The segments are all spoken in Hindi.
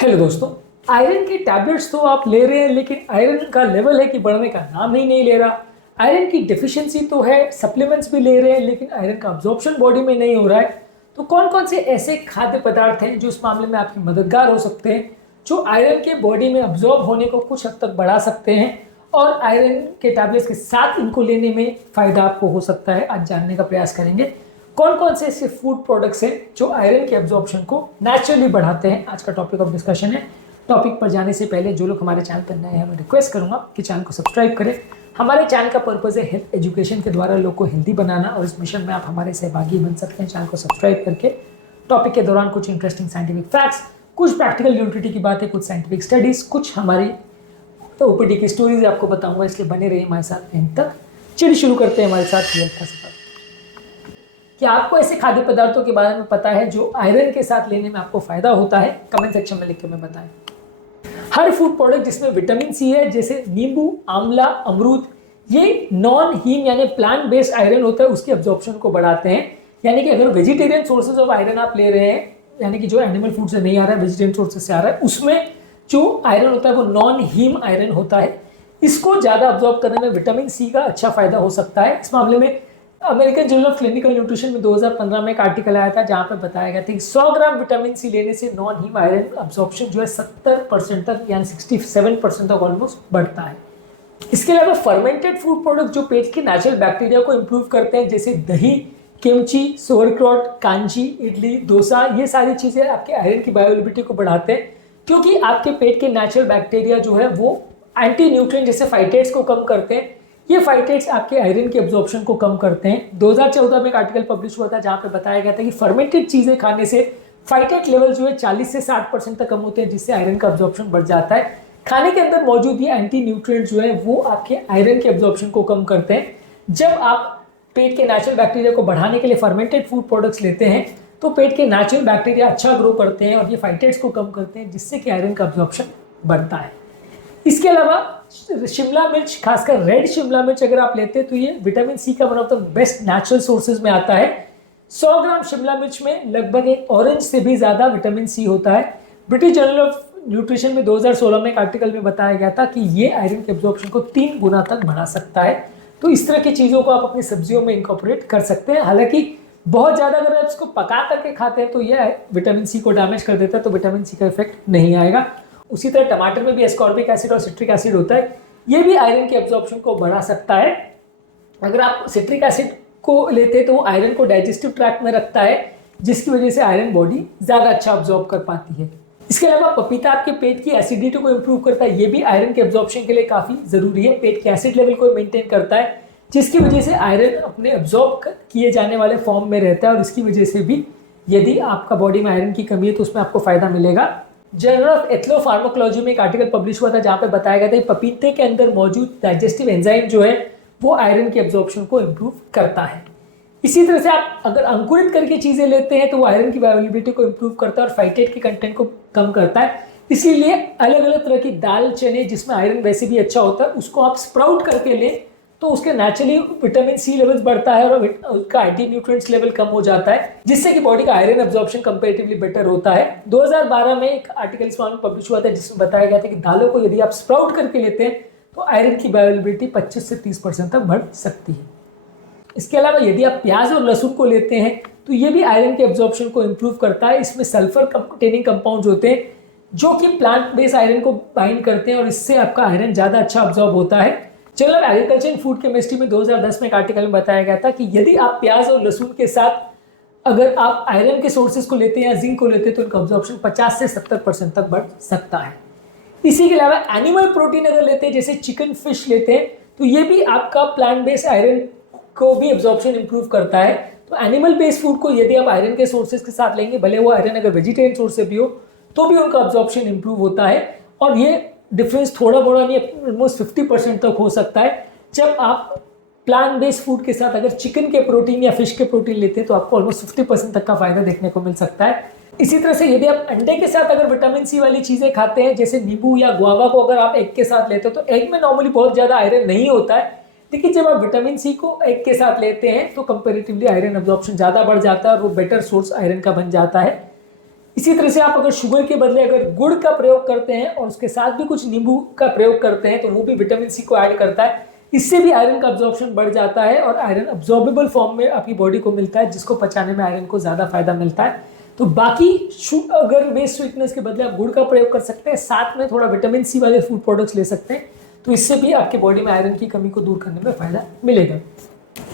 हेलो दोस्तों। आयरन की टैबलेट्स तो आप ले रहे हैं, लेकिन आयरन का लेवल है कि बढ़ने का नाम ही नहीं ले रहा। आयरन की डेफिशिएंसी तो है, सप्लीमेंट्स भी ले रहे हैं, लेकिन आयरन का अब्जॉर्प्शन बॉडी में नहीं हो रहा है। तो कौन कौन से ऐसे खाद्य पदार्थ हैं जो इस मामले में आपकी मददगार हो सकते हैं, जो आयरन के बॉडी में अब्जॉर्ब होने को कुछ हद तक बढ़ा सकते हैं और आयरन के टैबलेट्स के साथ इनको लेने में फायदा आपको हो सकता है, आज जानने का प्रयास करेंगे। कौन कौन से ऐसे फूड प्रोडक्ट्स हैं जो आयरन के एब्जॉर्प्शन को नेचुरली बढ़ाते हैं, आज का टॉपिक ऑफ डिस्कशन है। टॉपिक पर जाने से पहले जो लोग हमारे चैनल पर नए हैं, मैं रिक्वेस्ट करूंगा कि चैनल को सब्सक्राइब करें। हमारे चैनल का पर्पस है हेल्थ एजुकेशन के द्वारा लोग को हेल्दी बनाना, और इस मिशन में आप हमारे सहभागी बन सकते हैं चैनल को सब्सक्राइब करके। टॉपिक के दौरान कुछ इंटरेस्टिंग साइंटिफिक फैक्ट्स, कुछ प्रैक्टिकल यूटिलिटी की बातें, कुछ साइंटिफिक स्टडीज, कुछ हमारी ओपीडी की स्टोरीज आपको बताऊंगा, इसलिए बने रहिए हमारे साथ एंड तक। चलिए शुरू करते हैं हमारे साथ हेल्थ का सफर। क्या आपको ऐसे खाद्य पदार्थों के बारे में पता है जो आयरन के साथ लेने में आपको फायदा होता है? कमेंट सेक्शन में लिख के हमें बताएं। हर फूड प्रोडक्ट जिसमें विटामिन सी है, जैसे नींबू, आंवला, अमरूद, ये नॉन हीम यानी प्लांट बेस्ड आयरन होता है, उसकी अब्जॉर्प्शन को बढ़ाते हैं। यानी कि अगर वेजिटेरियन सोर्सेज ऑफ आयरन आप ले रहे हैं, यानी कि जो एनिमल फूड से नहीं आ रहा है, वेजिटेरियन सोर्सेज से आ रहा है, उसमें जो आयरन होता है वो नॉन हीम आयरन होता है। इसको ज्यादा अब्जॉर्ब करने में विटामिन सी का अच्छा फायदा हो सकता है। इस मामले में American journal of clinical nutrition में 2015 में एक आर्टिकल आया था, जहां पे बताया गया था कि 100 ग्राम विटामिन सी लेने से नॉन हीम आयरन अब्जॉर्प्शन जो है 70% तक, यानी 67% तक ऑलमोस्ट बढ़ता है। इसके अलावा फर्मेंटेड फूड प्रोडक्ट जो पेट के नेचुरल बैक्टीरिया को इंप्रूव करते हैं, जैसे दही, किमची, सोरक्रॉट, कांची, इडली, डोसा, ये सारी चीजें आपके आयरन की बायोअवेलेबिलिटी को बढ़ाते हैं, क्योंकि आपके पेट के नेचुरल बैक्टीरिया जो है वो एंटी न्यूट्रिएंट जैसे फाइटेट्स को कम करते हैं। ये फाइटेट्स आपके आयरन के एब्जॉर्प्शन को कम करते हैं। 2014 में एक आर्टिकल पब्लिश हुआ था जहां पे बताया गया था कि फर्मेंटेड चीजें खाने से फाइटेट लेवल जो है 40 से 60% तक कम होते हैं, जिससे आयरन का एब्जॉर्प्शन बढ़ जाता है। खाने के अंदर मौजूद ये एंटी न्यूट्रिएंट जो है वो आपके आयरन के एब्जॉर्प्शन को कम करते हैं। जब आप पेट के नेचुरल बैक्टीरिया को बढ़ाने के लिए फर्मेंटेड फूड प्रोडक्ट्स लेते हैं, तो पेट के नेचुरल बैक्टीरिया अच्छा ग्रो करते हैं और ये फाइटेट्स को कम करते हैं, जिससे कि आयरन का एब्जॉर्प्शन बढ़ता है। इसके अलावा शिमला मिर्च, खासकर रेड शिमला मिर्च अगर आप लेते हैं, तो ये विटामिन सी का one of the best natural sources में आता है। 100 ग्राम शिमला मिर्च में लगभग एक ऑरेंज से भी ज्यादा विटामिन सी होता है। ब्रिटिश जर्नल ऑफ न्यूट्रिशन में 2016 में एक आर्टिकल में बताया गया था कि ये आयरन के एब्जॉर्प्शन को 3 गुना तक बढ़ा सकता है। तो इस तरह की चीजों को आप अपनी सब्जियों में इंकॉर्पोरेट कर सकते हैं। हालांकि बहुत ज्यादा अगर आप इसको पका करके खाते हैं तो यह विटामिन सी को डैमेज कर देता है, तो विटामिन सी का इफेक्ट नहीं आएगा। उसी तरह टमाटर में भी एस्कॉर्बिक एसिड और सिट्रिक एसिड होता है, ये भी आयरन के एब्जॉर्प्शन को बढ़ा सकता है। अगर आप सिट्रिक एसिड को लेते हैं तो वो आयरन को डाइजेस्टिव ट्रैक्ट में रखता है, जिसकी वजह से आयरन बॉडी ज्यादा अच्छा अब्जॉर्ब कर पाती है। इसके अलावा पपीता आपके पेट की एसिडिटी को इंप्रूव करता है, ये भी आयरन के एब्जॉर्प्शन के लिए काफी जरूरी है। पेट के एसिड लेवल को मेंटेन करता है, जिसकी वजह से आयरन अपने एब्जॉर्ब किए जाने वाले फॉर्म में रहता है, और इसकी वजह से भी यदि आपका बॉडी में आयरन की कमी है तो उसमें आपको फायदा मिलेगा। जर्नल ऑफ एथनोफार्माकोलॉजी में एक आर्टिकल पब्लिश हुआ था जहां पे बताया गया था कि पपीते के अंदर मौजूद डाइजेस्टिव एंजाइम जो है वो आयरन के एब्जॉर्प्शन को इंप्रूव करता है। इसी तरह से आप अगर अंकुरित करके चीजें लेते हैं तो वो आयरन की बायोअवेलेबिलिटी को इंप्रूव करता है और फाइटेट के कंटेंट को कम करता है। इसीलिए अलग अलग तरह की दाल, चने जिसमें आयरन वैसे भी अच्छा होता है, उसको आप स्प्राउट करके लें तो उसके नेचुरली विटामिन सी लेवल्स बढ़ता है और उसका एंटी न्यूट्रिएंट्स लेवल कम हो जाता है, जिससे कि बॉडी का आयरन एब्जॉर्प्शन कंपैरेटिवली बेटर होता है। 2012 में एक आर्टिकल इस बारे में पब्लिश हुआ था जिसमें बताया गया था कि दालों को यदि आप स्प्राउट करके लेते हैं तो आयरन की बायोअवेलेबिलिटी 25 से 30% तक बढ़ सकती है। इसके अलावा यदि आप प्याज और लहसुन को लेते हैं तो ये भी आयरन के एब्जॉर्प्शन को इंप्रूव करता है। इसमें सल्फर कंटेनिंग कंपाउंड होते हैं जो कि प्लांट बेस्ड आयरन को बाइंड करते हैं, और इससे आपका आयरन ज्यादा अच्छा अब्जॉर्ब होता है। Journal of agriculture and food chemistry में 2010 में एक आर्टिकल में बताया गया था कि यदि आप प्याज और लहसुन के साथ अगर आप आयरन के सोर्सेज को लेते हैं या जिंक को लेते हैं तो इनका अब्जॉर्प्शन 50 से 70% तक बढ़ सकता है। इसी के अलावा एनिमल प्रोटीन अगर लेते हैं, जैसे चिकन, फिश लेते हैं, तो ये भी आपका प्लांट बेस्ड आयरन को भी एब्जॉर्प्शन इंप्रूव करता है। तो एनिमल बेस्ड फूड को यदि आप आयरन के सोर्सेज के साथ लेंगे, भले वो आयरन अगर वेजिटेरियन सोर्स से भी हो, तो भी उनका एब्जॉर्प्शन इंप्रूव होता है। और ये डिफरेंस थोड़ा बड़ा नहीं, ऑलमोस्ट 50% तक हो सकता है। जब आप प्लांट बेस्ड फूड के साथ अगर चिकन के प्रोटीन या फिश के प्रोटीन लेते हैं तो आपको ऑलमोस्ट 50% तक का फायदा देखने को मिल सकता है। इसी तरह से यदि आप अंडे के साथ अगर विटामिन सी वाली चीजें खाते हैं, जैसे नींबू या गुआवा को अगर आप एग के साथ लेते हो, तो एग में नॉर्मली बहुत ज्यादा आयरन नहीं होता है, लेकिन जब आप विटामिन सी को एग के साथ लेते हैं तो कंपेरेटिवली आयरन एब्जॉर्प्शन ज्यादा बढ़ जाता है और वो बेटर सोर्स आयरन का बन जाता है। इसी तरह से आप अगर शुगर के बदले अगर गुड़ का प्रयोग करते हैं और उसके साथ भी कुछ नींबू का प्रयोग करते हैं तो वो भी विटामिन सी को ऐड करता है। इससे भी आयरन का अब्जॉर्प्शन बढ़ जाता है और आयरन अब्जॉर्बेबल फॉर्म में आपकी बॉडी को मिलता है, जिसको पचाने में आयरन को ज़्यादा फायदा मिलता है। तो बाकी अगर बेस स्वीटनेस के बदले आप गुड़ का प्रयोग कर सकते हैं, साथ में थोड़ा विटामिन सी वाले फूड प्रोडक्ट्स ले सकते हैं, तो इससे भी आपके बॉडी में आयरन की कमी को दूर करने में फायदा मिलेगा।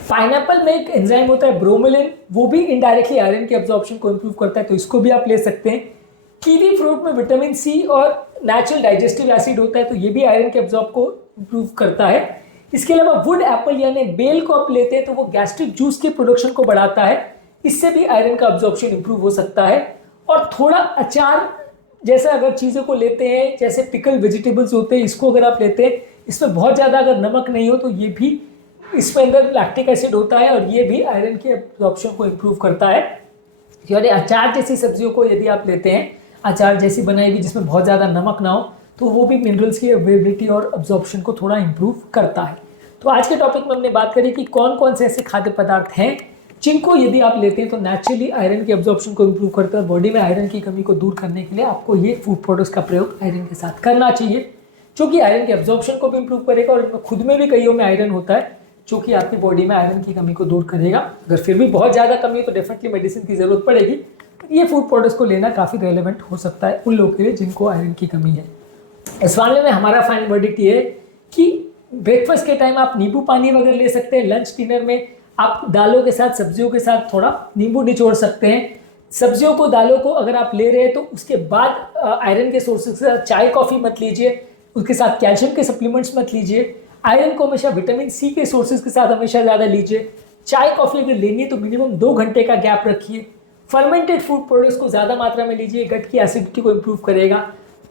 पाइनएप्पल में एक एंजाइम होता है ब्रोमेलिन, वो भी इनडायरेक्टली आयरन के अब्जॉर्प्शन को इंप्रूव करता है, तो इसको भी आप ले सकते हैं। कीवी फ्रूट में विटामिन सी और नेचुरल डाइजेस्टिव एसिड होता है, तो ये भी आयरन के अब्जॉर्ब को इंप्रूव करता है। इसके अलावा वुड एप्पल यानी बेल को आप लेते हैं तो वो गैस्ट्रिक जूस के प्रोडक्शन को बढ़ाता है, इससे भी आयरन का अब्जॉर्प्शन इंप्रूव हो सकता है। और थोड़ा अचार जैसा अगर चीज़ों को लेते हैं, जैसे पिकल वेजिटेबल्स होते हैं, इसको अगर आप लेते हैं, इसमें बहुत ज़्यादा अगर नमक नहीं हो तो ये भी, इसमें अंदर लैक्टिक एसिड होता है और ये भी आयरन के अब्जॉर्प्शन को इंप्रूव करता है। यानी अचार जैसी सब्जियों को यदि आप लेते हैं, अचार जैसी बनाई हुई जिसमें बहुत ज़्यादा नमक ना हो, तो वो भी मिनरल्स की अवेलेबिलिटी और अब्जॉर्प्शन को थोड़ा इंप्रूव करता है। तो आज के टॉपिक में हमने बात करी कि कौन कौन से ऐसे खाद्य पदार्थ हैं जिनको यदि आप लेते हैं तो नेचुरली आयरन के अब्जॉर्प्शन को इंप्रूव करते हैं और बॉडी में आयरन की कमी को दूर करने के लिए आपको ये फूड प्रोडक्ट्स का प्रयोग आयरन के साथ करना चाहिए, जो कि आयरन के अब्जॉर्प्शन को भी इंप्रूव करेगा और इनमें खुद में भी कईयों में आयरन होता है, जो कि आपकी बॉडी में आयरन की कमी को दूर करेगा। अगर फिर भी बहुत ज़्यादा कमी है तो डेफिनेटली मेडिसिन की ज़रूरत पड़ेगी। ये फूड प्रोडक्ट्स को लेना काफ़ी रेलेवेंट हो सकता है उन लोगों के लिए जिनको आयरन की कमी है। इस मामले में हमारा फाइनल वर्डिक्ट ये है कि ब्रेकफास्ट के टाइम आप नींबू पानी वगैरह ले सकते हैं, लंच डिनर में आप दालों के साथ सब्जियों के साथ थोड़ा नींबू निचोड़ सकते हैं। सब्जियों को दालों को अगर आप ले रहे हैं तो उसके बाद आयरन के सोर्सेज के साथ चाय कॉफ़ी मत लीजिए, उसके साथ कैल्शियम के सप्लीमेंट्स मत लीजिए। आयरन को हमेशा विटामिन सी के सोर्सेज के साथ हमेशा ज़्यादा लीजिए। चाय कॉफ़ी अगर लेनी है तो मिनिमम 2 घंटे का गैप रखिए। फर्मेंटेड फूड प्रोडक्ट्स को ज़्यादा मात्रा में लीजिए, गट की एसिडिटी को इंप्रूव करेगा।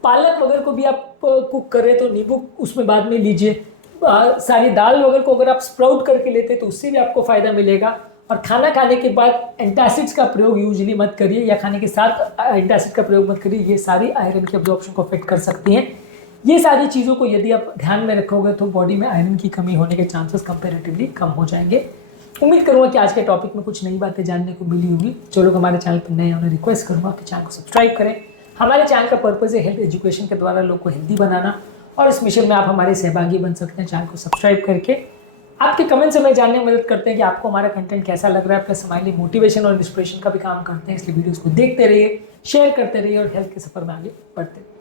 पालक वगैरह को भी आप कुक कर रहे हैं तो नींबू उसमें बाद में लीजिए। सारी दाल वगैरह को अगर आप स्प्राउट करके लेते हैं तो उससे भी आपको फ़ायदा मिलेगा। और खाना खाने के बाद एंटासिड्स का प्रयोग यूजली मत करिए, या खाने के साथ एंटासिड का प्रयोग मत करिए, ये सारी आयरन के अब्जॉर्प्शन को अफेक्ट कर सकती हैं। ये सारी चीज़ों को यदि आप ध्यान में रखोगे तो बॉडी में आयरन की कमी होने के चांसेस कंपैरेटिवली कम हो जाएंगे। उम्मीद करूँगा कि आज के टॉपिक में कुछ नई बातें जानने को मिली होंगी। जो लोग हमारे चैनल पर नए हैं उन्हें रिक्वेस्ट करूँगा कि चैनल को सब्सक्राइब करें। हमारे चैनल का पर्पज़ है हेल्थ एजुकेशन के द्वारा लोग को हेल्दी बनाना, और इस मिशन में आप हमारे सहभागी बन सकते हैं चैनल को सब्सक्राइब करके। आपके कमेंट से हमें जानने में मदद करते हैं कि आपको हमारा कंटेंट कैसा लग रहा है, प्लस हमारे लिए मोटिवेशन और इंस्पिरेशन का भी काम करते हैं। इसलिए वीडियोस को देखते रहिए, शेयर करते रहिए और हेल्थ के सफर में आगे बढ़ते रहिए।